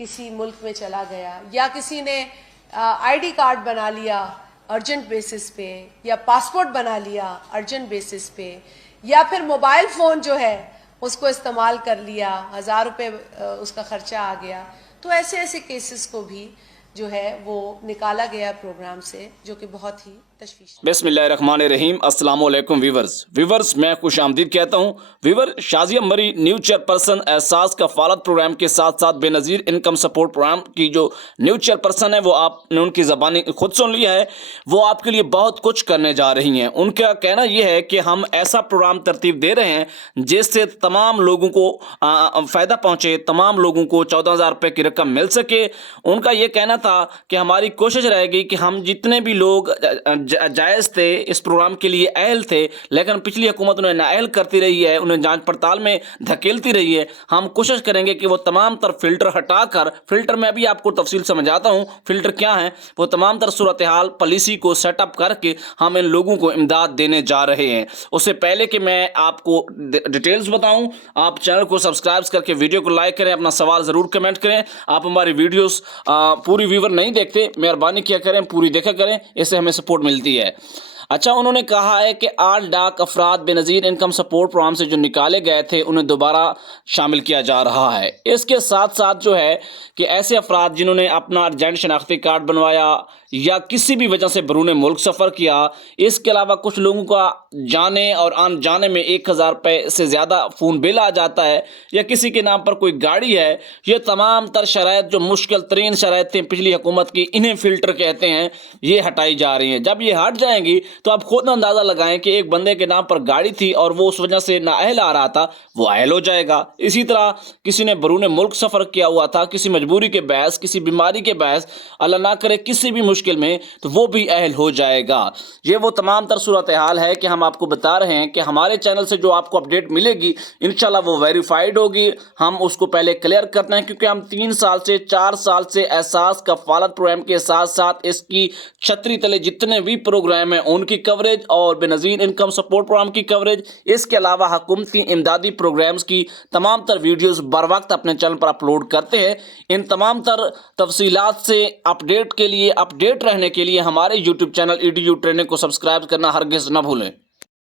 کسی ملک میں چلا گیا یا کسی نے آئی ڈی کارڈ بنا لیا ارجنٹ بیسس پہ یا پاسپورٹ بنا لیا ارجنٹ بیسس پہ یا پھر موبائل فون جو ہے اس کو استعمال کر لیا 1000 روپے اس کا خرچہ آ گیا، تو ایسے ایسے کیسز کو بھی جو ہے وہ نکالا گیا پروگرام سے، جو کہ بہت ہی تشویش۔ بسم اللہ الرحمن الرحیم۔ السلام علیکم ویورز میں خوش آمدید کہتا ہوں۔ شازیہ مری نیو چیئرپرسن احساس کفالت پروگرام کے ساتھ ساتھ بے نظیر انکم سپورٹ پروگرام کی جو نیو چیئرپرسن ہے وہ آپ نے ان کی زبانی خود سن لیا ہے، وہ آپ کے لیے بہت کچھ کرنے جا رہی ہیں۔ ان کا کہنا یہ ہے کہ ہم ایسا پروگرام ترتیب دے رہے ہیں جس سے تمام لوگوں کو فائدہ پہنچے، تمام لوگوں کو 14,000 روپے کی رقم مل سکے۔ ان کا یہ کہنا تھا کہ ہماری کوشش رہے گی کہ ہم جتنے بھی لوگ جائز تھے اس پروگرام کے لیے اہل تھے لیکن پچھلی حکومت انہیں نااہل کرتی رہی ہے، انہیں جانچ پڑتال میں دھکیلتی رہی ہے، ہم کوشش کریں گے کہ وہ تمام تر فلٹر ہٹا کر، فلٹر میں ابھی آپ کو تفصیل سمجھاتا ہوں فلٹر کیا ہیں، وہ تمام تر صورتحال پالیسی کو سیٹ اپ کر کے ہم ان لوگوں کو امداد دینے جا رہے ہیں۔ اس سے پہلے کہ میں آپ کو ڈیٹیلز بتاؤں، آپ چینل کو سبسکرائب کر کے ویڈیو کو لائک کریں، اپنا سوال ضرور کمنٹ کریں۔ آپ ہماری ویڈیوز پوری ویور نہیں دیکھتے، مہربانی کیا کریں پوری دیکھا کریں، اس سے ہمیں سپورٹ ملتی ہے۔ اچھا، انہوں نے کہا ہے کہ 8 لاکھ افراد بے نظیر انکم سپورٹ پروگرام سے جو نکالے گئے تھے انہیں دوبارہ شامل کیا جا رہا ہے۔ اس کے ساتھ ساتھ جو ہے کہ ایسے افراد جنہوں نے اپنا ارجنٹ شناختی کارڈ بنوایا یا کسی بھی وجہ سے بیرون ملک سفر کیا، اس کے علاوہ کچھ لوگوں کا جانے اور آن جانے میں 1,000 روپے سے زیادہ فون بل آ جاتا ہے یا کسی کے نام پر کوئی گاڑی ہے، یہ تمام تر شرائط جو مشکل ترین شرائط تھیں پچھلی حکومت کی، انہیں فلٹر کہتے ہیں، یہ ہٹائی جا رہی ہیں۔ جب یہ ہٹ جائیں گی تو آپ خود اندازہ لگائیں کہ ایک بندے کے نام پر گاڑی تھی اور وہ اس وجہ سے نااہل آ رہا تھا، وہ اہل ہو جائے گا۔ اسی طرح کسی نے بیرون ملک سفر کیا ہوا تھا کسی مجبوری کے باعث، کسی بیماری کے باعث، اللہ نہ کرے کسی بھی مشکل میں، تو وہ بھی اہل ہو جائے گا۔ یہ وہ تمام تر صورتحال ہے کہ ہم آپ کو بتا رہے ہیں کہ ہمارے چینل سے جو آپ کو اپڈیٹ ملے گی انشاءاللہ وہ ویریفائیڈ ہوگی۔ ہم اس کو پہلے کلیئر کرتے ہیں کیونکہ ہم 3 سال سے 4 سال سے احساس کفالت پروگرام کے ساتھ ساتھ اس کی چھتری تلے جتنے بھی پروگرام ہیں ان کی کوریج اور بے نظیر انکم سپورٹ پروگرام کی کوریج، اس کے علاوہ حکومتی امدادی پروگرامز کی تمام تر ویڈیوز بر وقت اپنے چینل پر اپلوڈ کرتے ہیں۔ ان تمام تر تفصیلات سے اپڈیٹ رہنے کے لیے ہمارے یوٹیوب چینل EDU ٹریننگ کو سبسکرائب کرنا ہرگز نہ بھولیں۔